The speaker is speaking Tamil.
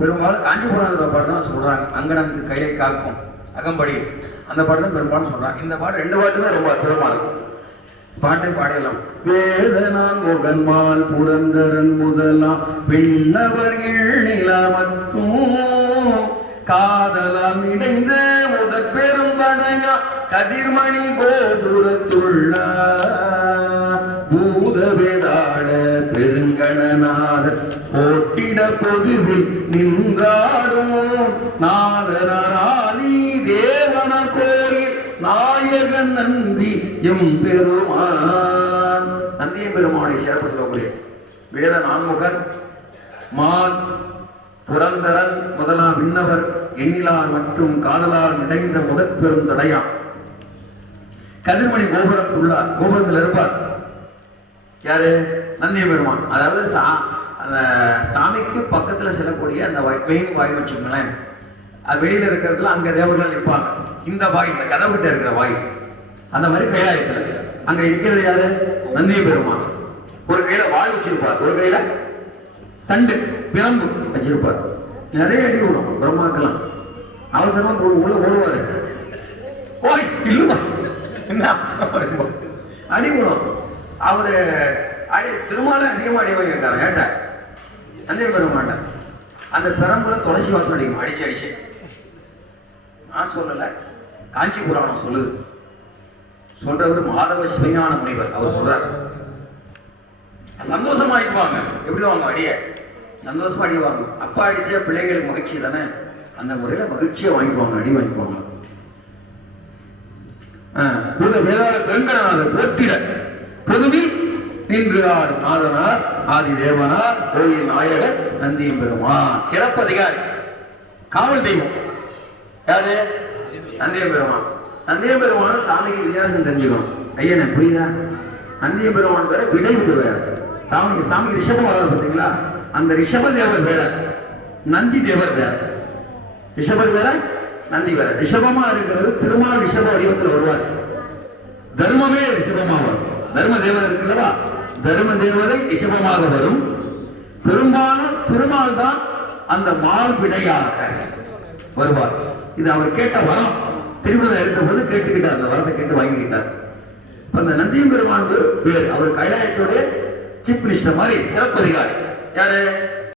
பெரும்பாலும் காஞ்சிபுரம் பாட்டு தான் சொல்றாங்க. அங்கனனுக்கு கையை காக்கும். அகம்படி. அந்த பாட்டு தான் பெரும்பாலும் சொல்றாங்க. இந்த பாட்டு ரெண்டு பாட்டு தான் ரொம்ப அற்புதமா இருக்கும். பாட்டை பாடலாம் வேதனான் முகன்மால் புரந்தரன் முதலாம் விண்ணவர் நிலா மற்றும் காதலால் இணைந்த முதற் பெரும் தடையா கதிர்மணி கோபுரத்துள்ள. போட்டிட பொதுவில் நின்றாடும் நாதனாரி தேவன கோயில் நாயகன் நந்தி எம் பெருமான் நந்திய பெருமானை சிறப்பு சொல்லக்கூடிய வேத நான்முகன் மான் புரந்தரன் முதலாம் விண்ணவர் எண்ணிலார் மற்றும் காதலார் இணைந்த முதற் பெரும் தடையாம். கதிர்மணி கோபுரத்துள்ளார். கோபுரத்தில் இருப்பார். யார்? நன்னிய பெருமான். அதாவது சா அந்த சாமிக்கு பக்கத்தில் செல்லக்கூடிய அந்த வெயில் வாய் வச்சுக்கோங்களேன். அது வெளியில் இருக்கிறதுல அங்கே தேவர்கள் நிற்பாங்க. இந்த வாய் இந்த கதவுகிட்ட இருக்கிற வாய். அந்த மாதிரி கைலாயத்துல. அங்கே இருக்கிறது யாரு? நந்திய பெருமான். ஒரு கையில் வாய் வச்சிருப்பார். ஒரு கையில் தண்டு பிரம்பு வச்சிருப்பார். நிறைய அடி விடும் பிரம்மாக்கெல்லாம் அவசரமா உள்ள ஓடுவாரு ஓய் இல்லைப்பா என்ன அவசரமா அடி விடும் அவர் அடி திருமால அதிகமா அடி வாங்கியிருக்காரு ஏட்டா பெற பெருமாட்டார் அந்த பெரம்புல துளசி வாசம் அடிக்கும்? அடிச்சு அடிச்சு. நான் சொல்லல. காஞ்சி புராணம் சொல்லுது. சொல்றவர் மாதவ சிவஞான முனிவர் அவர் சொல்றார். சந்தோஷமா அடிப்பாங்க. எப்படி வாங்க அடிய? சந்தோஷமா அடிவாங்க அப்பா அடிச்ச பிள்ளைங்களுக்கு மகிழ்ச்சி தானே? அந்த முறையில மகிழ்ச்சியை வாங்கிப்பாங்க அடி வாங்கிப்பாங்க. புத வேதாள பொதுவில் நின்றார் நாதனார் ஆதி தேவனார் கோயில் நாயகர் நந்தியம் பெருமான். சிறப்பு அதிகாரி. காவல் தெய்வம். யாரு? நந்தியம் பெருமான். நந்தியம் பெருமான் சாமிக்கு வித்தியாசம் தெரிஞ்சுக்கணும். ஐயனை புரியுதா? நந்தியம் பெருமான் பேர விடை வேற சாமிக்கு சாமிக்கு ரிஷபம் வராது பார்த்தீங்களா? அந்த ரிஷப தேவர் வேற நந்தி தேவர் வேற ரிஷபர் வேற நந்தி வேற ரிஷபமா இருக்கிறது திருமால் ரிஷப வடிவத்தில் வருவார். தர்மமே ரிஷபமா வரும் தர்ம தேவதை இருக்குல்லவா தர்ம தேவதை ரிஷபமாக வரும். பெரும்பாலும் திருமால் தான் அந்த மால்விடையாக வருவார். இது அவர் கேட்ட வரம். இருக்கும் போது கேட்டுக்கிட்டார். அந்த வரத்தை கேட்டு வாங்கிக்கிட்டார். இப்ப அந்த நந்தியம் பெருமான் பேர் அவர் கைலாயத்தோட சீஃப் மினிஸ்டர் மாதிரி சிறப்பு அதிகாரி யாரு?